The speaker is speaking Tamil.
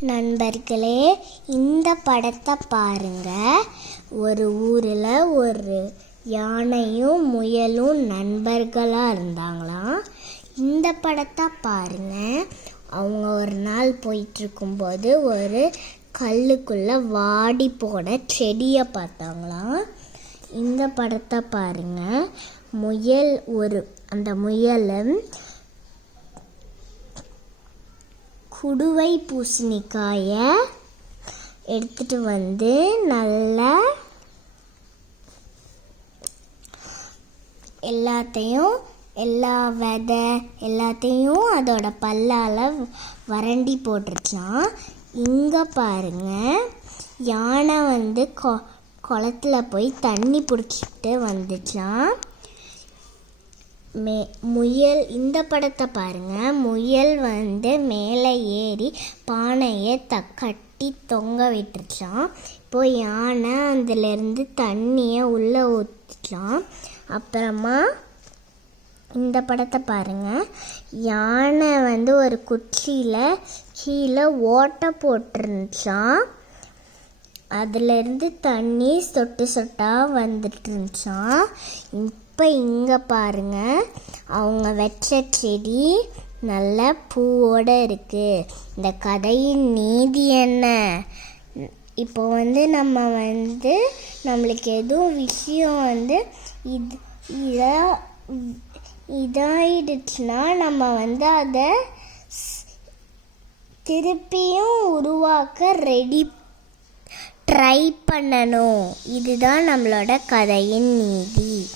நண்பர்களே இந்த படத்தை பாருங்க. ஒரு ஊரில் ஒரு யானையும் முயலும் நண்பர்களாக இருந்தாங்களாம். இந்த படத்தை பாருங்க. அவங்க ஒரு நாள் போயிட்டுருக்கும்போது ஒரு கல்லுக்குள்ளே வாடி போன செடியை பார்த்தாங்களாம். இந்த படத்தை பாருங்க. முயல் ஒரு அந்த முயலும் குடுவை பூசணிக்காயை எடுத்துட்டு வந்து நல்லா எல்லாத்தையும் எல்லா விதை எல்லாத்தையும் அதோட பல்லால் வறண்டி போட்டுருச்சான் இங்கே பாருங்க யானை வந்து கொ குளத்துல போய் தண்ணி பிடிச்சிட்டு வந்துச்சான் மே முயல் இந்த படத்தை பாருங்கள் முயல் வந்து மேலே ஏறி பானையை த கட்டி தொங்க விட்டுருச்சான் இப்போ யானை அதுலேருந்து தண்ணியை உள்ளே ஊற்றிச்சான் அப்புறமா இந்த படத்தை பாருங்க. யானை வந்து ஒரு குச்சியில் கீழே ஓட்டை போட்டிருந்துச்சான் அதுலேருந்து தண்ணி சொட்டு சொட்டாக வந்துட்டு இருந்துச்சான் இப்போ இங்கே பாருங்க. அவங்க வச்ச செடி நல்ல பூவோட இருக்குது இந்த கதையின் நீதி என்ன? இப்போ வந்து நம்ம வந்து நம்மளுக்கு எதுவும் விஷயம் வந்து இது இதை இதாயிடுச்சுன்னா நம்ம வந்து அதை திருப்பியும் உருவாக்க ரெடி ட்ரை பண்ணணும். இதுதான் நம்மளோட கதையின் நீதி.